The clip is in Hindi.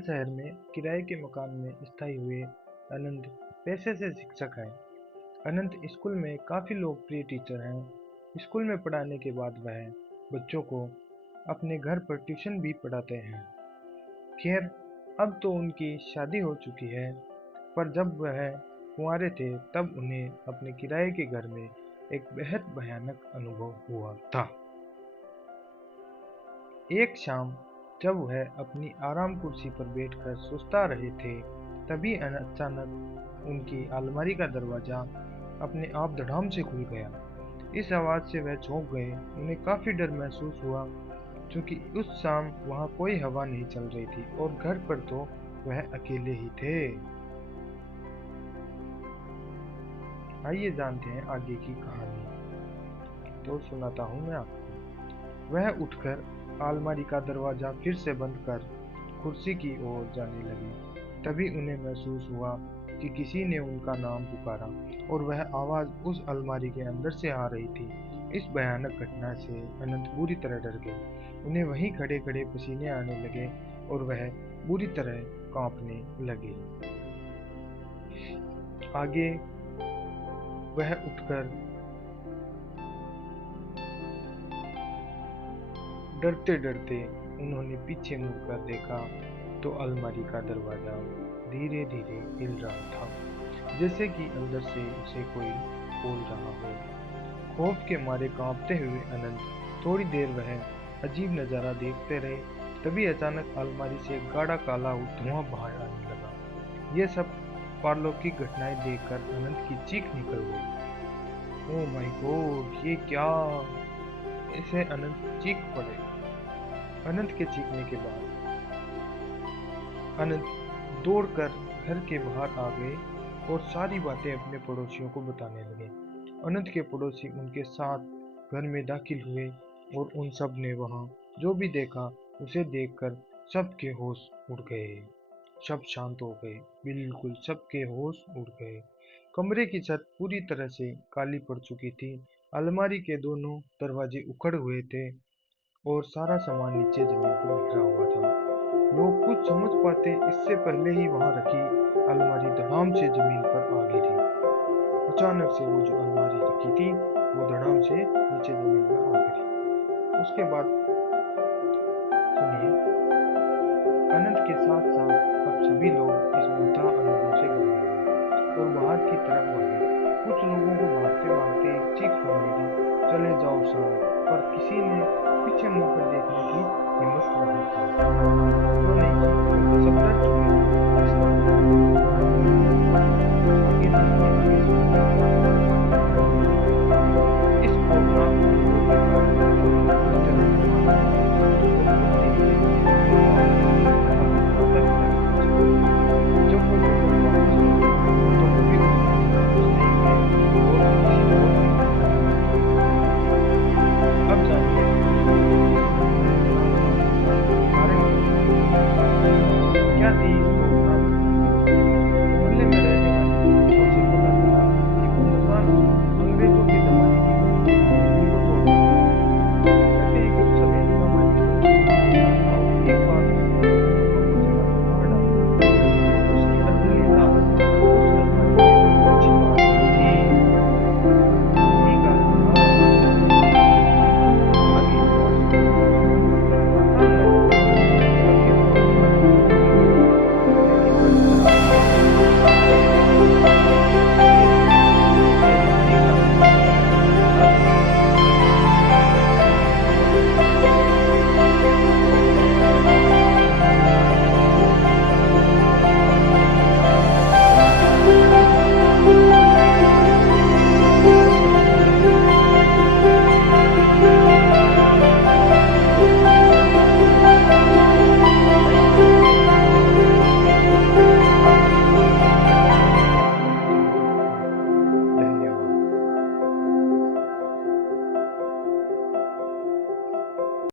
शहर में किराए के मकान में स्थायी हुए अनंत पेशे से शिक्षक हैं। अनंत स्कूल में काफ़ी लोकप्रिय टीचर हैं। स्कूल में पढ़ाने के बाद वह बच्चों को अपने घर पर ट्यूशन भी पढ़ाते हैं। खैर, अब तो उनकी शादी हो चुकी है, पर जब वह कुंवारे थे तब उन्हें अपने किराए के घर में एक बेहद भयानक अनुभव हुआ था। एक शाम जब वह अपनी आराम कुर्सी पर बैठकर सोचता रहे थे, तभी अचानक उनकी अलमारी का दरवाजा अपने आप धड़ाम से खुल गया। इस आवाज़ से वह चौंक गए। उन्हें काफ़ी डर महसूस हुआ, क्योंकि उस शाम वहाँ कोई हवा नहीं चल रही थी और घर पर तो वह अकेले ही थे। आइए जानते हैं आगे की कहानी। तो सुनाता हूँ मैं आपको। वह उठकर अलमारी का दरवाजा फिर से बंद कर कुर्सी की ओर जाने लगी। तभी उन्हें महसूस हुआ कि किसी ने उनका नाम पुकारा और वह आवाज़ उस अलमारी के अंदर से आ रही थी। इस भयानक घटना से अनंत बुरी तरह डर गए। उन्हें वहीं खड़े खड़े पसीने आने लगे और वह बुरी तरह कांपने लगे। आगे वह उठकर डरते डरते उन्होंने पीछे मुड़कर देखा तो अलमारी का दरवाजा धीरे धीरे हिल रहा था, जैसे कि अंदर से उसे कोई बोल रहा हो। खौफ के मारे कांपते हुए अनंत थोड़ी देर वह अजीब नज़ारा देखते रहे। तभी अचानक अलमारी से गाढ़ा काला धुआं बाहर आने लगा। यह सब पारलौकिक घटनाएं देखकर अनंत की चीख निकल गई। ओह माय गॉड, ये क्या! ऐसे अनंत चीख पड़े। अनंत के चीखने के बाद अनंत दौड़कर घर के बाहर आ गए और सारी बातें अपने पड़ोसियों को बताने लगे। अनंत के पड़ोसी उनके साथ घर में दाखिल हुए और उन सब ने वहां जो भी देखा उसे देखकर सबके होश उड़ गए। सब शांत हो गए, बिल्कुल सबके होश उड़ गए। कमरे की छत पूरी तरह से काली पड़ चुकी थी। अलमारी के दोनों दरवाजे उखड़ हुए थे और सारा सामान नीचे जमीन पर बिखरा हुआ था। लोग कुछ समझ पाते इससे पहले ही वहां रखी अलमारी धड़ाम से जमीन पर आ गिरी। अचानक से वो जो अलमारी रखी थी वो धड़ाम से नीचे जमीन पर आ गिरी। उसके बाद सुनिए, अनंत के साथ साथ अब सभी लोग इस भयावह अनुभव से घबरा गए और बाहर की तरफ भागे। कुछ लोगों को भागते भागते एक चीख सुनाई दी, चले जाओ साहब, पर किसी ने पीछे मुड़कर देखने की हिम्मत नहीं की, क्यों नहीं की, क्योंकि सब डर चुके थे। इस बात